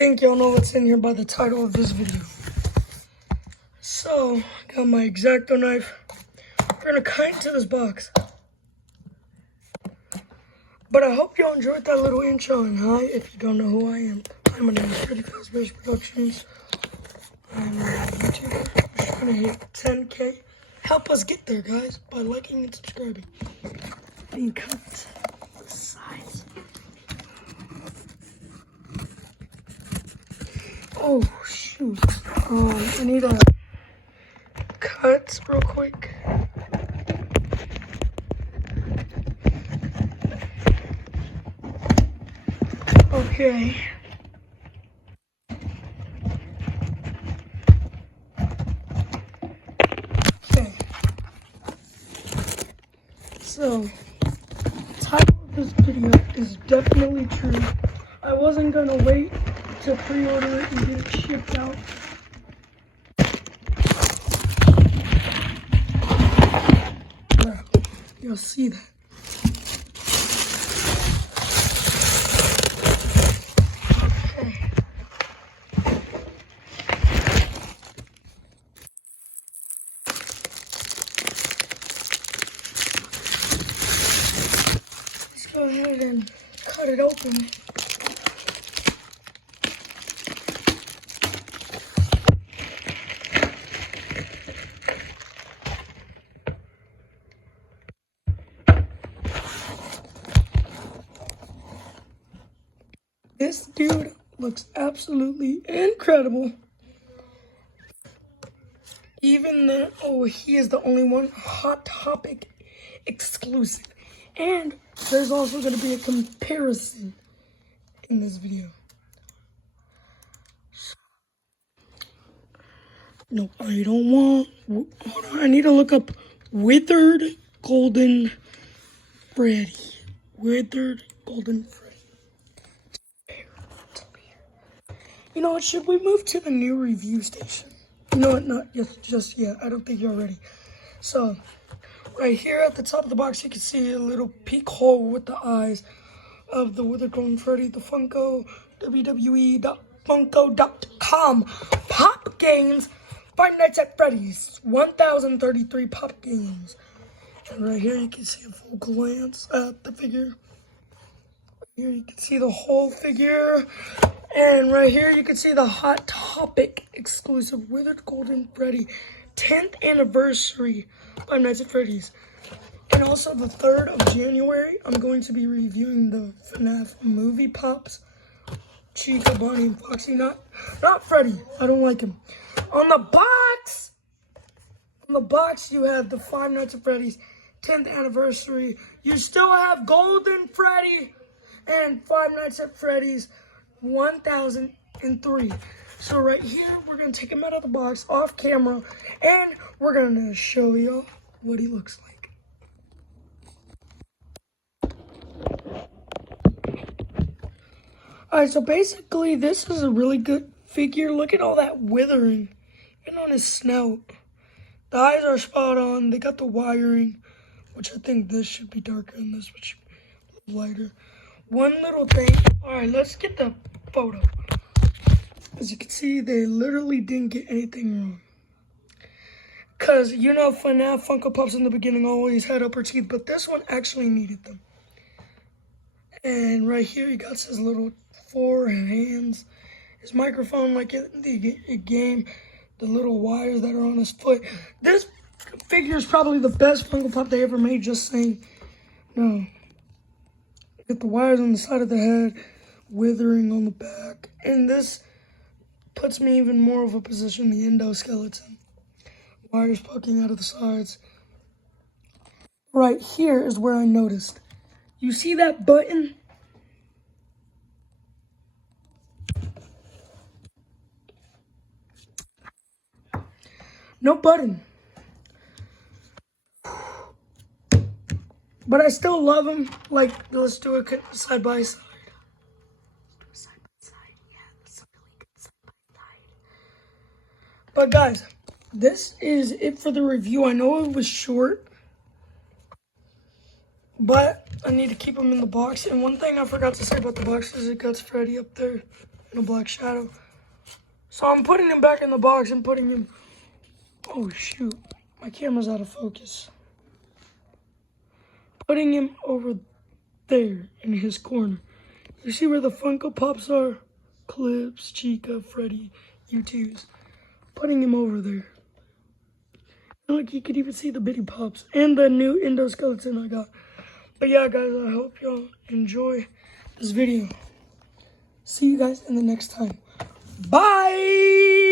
I think y'all know what's in here by the title of this video. So, got my X-Acto knife. We're gonna cut into this box. But I hope y'all enjoyed that little intro. And hi, if you don't know who I am. Hi, my name is Freddy Productions. I'm a YouTuber. I'm trying to hit 10K. Help us get there, guys, by liking and subscribing. And cut the sides. Oh, shoot. I need to cut real quick. Okay. Okay. So, the title of this video is definitely true. I wasn't gonna wait to pre-order it and get it shipped out. Wow, you'll see that. Okay. Let's go ahead and cut it open. This dude looks absolutely incredible. Even though, oh, he is the only one Hot Topic exclusive. And there's also going to be a comparison in this video. No, I don't want, hold on, I need to look up Withered Golden Freddy. Withered Golden Freddy. You know what, should we move to the new review station? You know what, not just yet. I don't think you're ready. So, right here at the top of the box, you can see a little peek hole with the eyes of the Withered Golden Freddy, the Funko, www.funko.com. Pop games, Five Nights at Freddy's, 1,033 pop games. And right here, you can see a full glance at the figure. Here you can see the whole figure. And right here you can see the Hot Topic exclusive Withered Golden Freddy 10th anniversary Five Nights at Freddy's. And also the 3rd of January, I'm going to be reviewing the FNAF movie pops. Chica, Bonnie, and Foxy. Not Freddy. I don't like him. On the box you have the Five Nights at Freddy's 10th anniversary. You still have Golden Freddy and Five Nights at Freddy's 1003. So right here, we're going to take him out of the box off camera, and we're going to show y'all what he looks like. Alright, so basically, this is a really good figure. Look at all that withering, even on his snout. The eyes are spot on. They got the wiring, which I think this should be darker and this should be lighter. One little thing. Alright, let's get the photo. As you can see, they literally didn't get anything wrong. Because, you know, FNAF Funko Pops in the beginning always had upper teeth, but this one actually needed them. And right here, he got his little 4 hands. His microphone, like in the game. The little wires that are on his foot. This figure is probably the best Funko Pop they ever made, just saying. No. Get the wires on the side of the head, withering on the back. And this puts me even more of a position, the endoskeleton. Wires poking out of the sides. Right here is where I noticed. You see that button? No button. But I still love him. Like, let's do it side by side. But guys, this is it for the review. I know it was short, but I need to keep them in the box. And one thing I forgot to say about the box is it got Freddy up there. and a black shadow. So I'm putting him back in the box and putting him... Oh, shoot. My camera's out of focus. Putting him over there in his corner. You see where the Funko Pops are? Clips, Chica, Freddy, U2s. Putting him over there. And look, you could even see the bitty pops and the new endoskeleton I got. But yeah, guys, I hope y'all enjoy this video. See you guys in the next time. Bye!